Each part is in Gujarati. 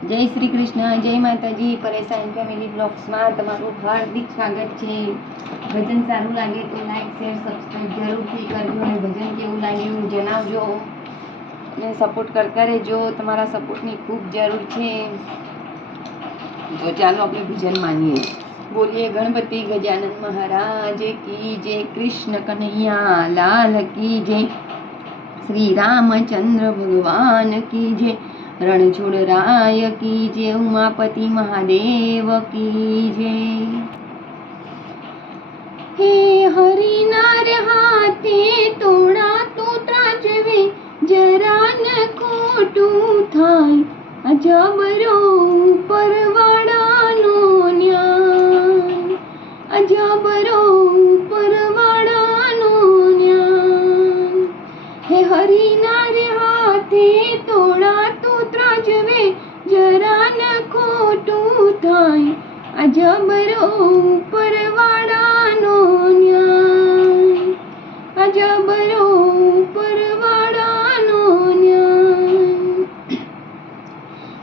જય શ્રી કૃષ્ણ, જય માતાજી. પરેશાન ફેમિલી બ્લોગ્સમાં તમારું હાર્દિક સ્વાગત છે. ભજન સારું લાગે તો લાઈક શેર સબસ્ક્રાઈબ જરૂરથી કરજો અને ભજન કેવું લાગ્યું જણાવજો અને સપોર્ટ કરતા રહેજો. તમારા સપોર્ટની ખૂબ જરૂર છે. તો ચાલો આપણે ભજન માનીએ. બોલીએ ગણપતિ ગજાનન મહારાજ કી જય, કૃષ્ણ કનૈયા લાલ કી જય, શ્રી રામચંદ્ર ભગવાન કી જય, રણછોડરાય કી જય, ઉમાપતિ મહાદેવ કી જય. હે હરિનાર હાથે તોડા તો ત્રાજવે, જરા ન ખોટું થાય અજબરો પરવાડાનો ન્યાય, અજબરો પરવાડાનો ન્યાય. હે હરિનાર હાથે તોડા તો ત્રાજવે, જરા ન ખોટું થાય અજબરો પરવાડાનો ન્યાય, અજબરો પરવાડાનો ન્યાય.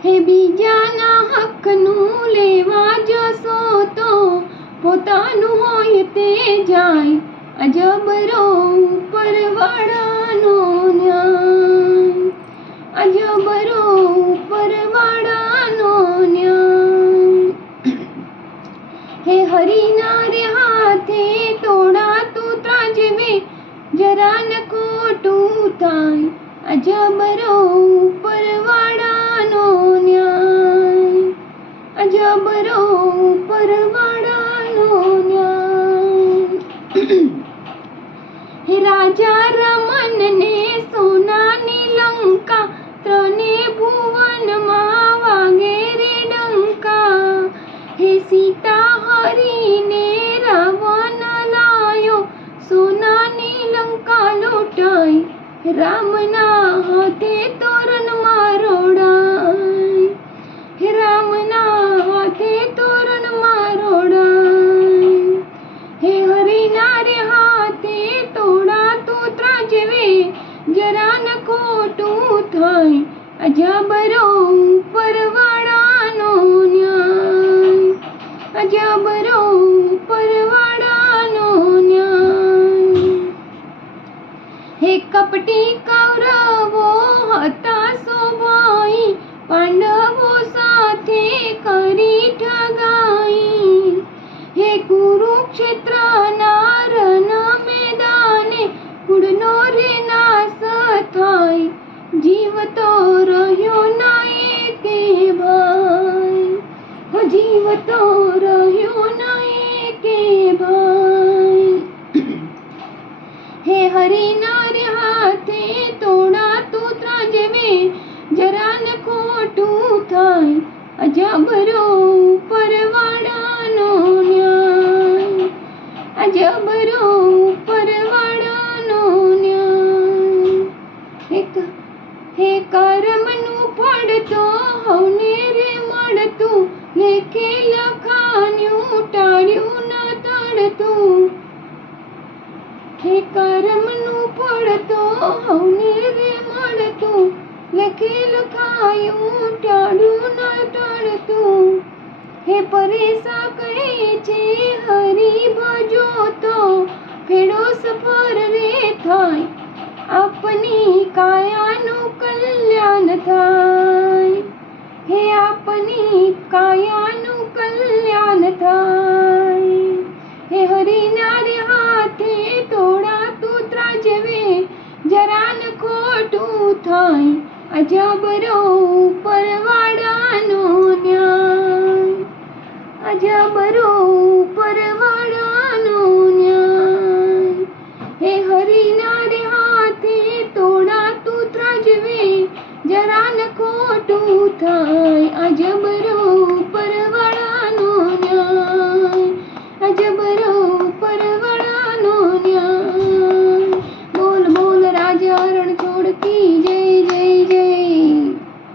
હે બીજાના હકનું લેવા જશો તો પોતાનું હોય તે જાય, અજબરો પરવાડાનો ન્યાય, અજબરો પરવાડાનો ન્યાય. હે હરિનાર હાથે તોડા તો ત્રાજવે, જરા ન ખોટું થાય અજબરો પરવાડાનો ન્યાય, અજબરો પરવાડાનો ન્યાય. હે રાજા રમણને સોનાની લંકા, ત્રણે ભુવનમાં વાગે રે ડંકા. હે સીતા હરીને રાવણ લાયો, સોનાની લંકા લૂંટાઈ રામના હાથે તોરણમાં રોડાય, હે રામના હાથે તોરણમાં રોડાય. હે હરિનાર હાથે તોડા તો ત્રાજવે, જરા ન ખોટું થાય અજબરો પરવાડાનો ન્યાય, અજબરો પરવાડાનો ન્યાય. હે કપટી કૌરવો હતા સો ભાઈ, પાંડવો સાથે કરી ઠગાઈ. હે કુરુક્ષેત્રના રણ મેદાને, કુળનો રે નાશ થાય, જીવ તો રહ્યો ના એકે ભાઈ, હો જીવ તો રહ્યો ના એકે ભાઈ. હે હરિનાર હાથે તોડા તો ત્રાજવે, જરા ન ખોટું થાય અજબરો પરવાડાનો ન્યાય, અજબરો પરવાડાનો ન્યાય. હે કર્મનું ફળ તો હવને રે મળતું, લેખે લખાણ્યું ટાળ્યું ન તળતું. હે કર્મનું ફળ તો હવને રે મળતું, લખે લખાયું ટાળ્યું ન ટળતું. હે પરેશા કહે છે હરિ ભજો તો, ફેડો સફર રે થાય, આપની કાયાનું કલ્યાણ થાય, હે આપની કાયાનું કલ્યાણ થાય. હે હરિનાર હાથે તોડા તો ત્રાજવે, જરા ન ખોટું થાય અજબરો પરવાડાનો ન્યાય, અજબરો પર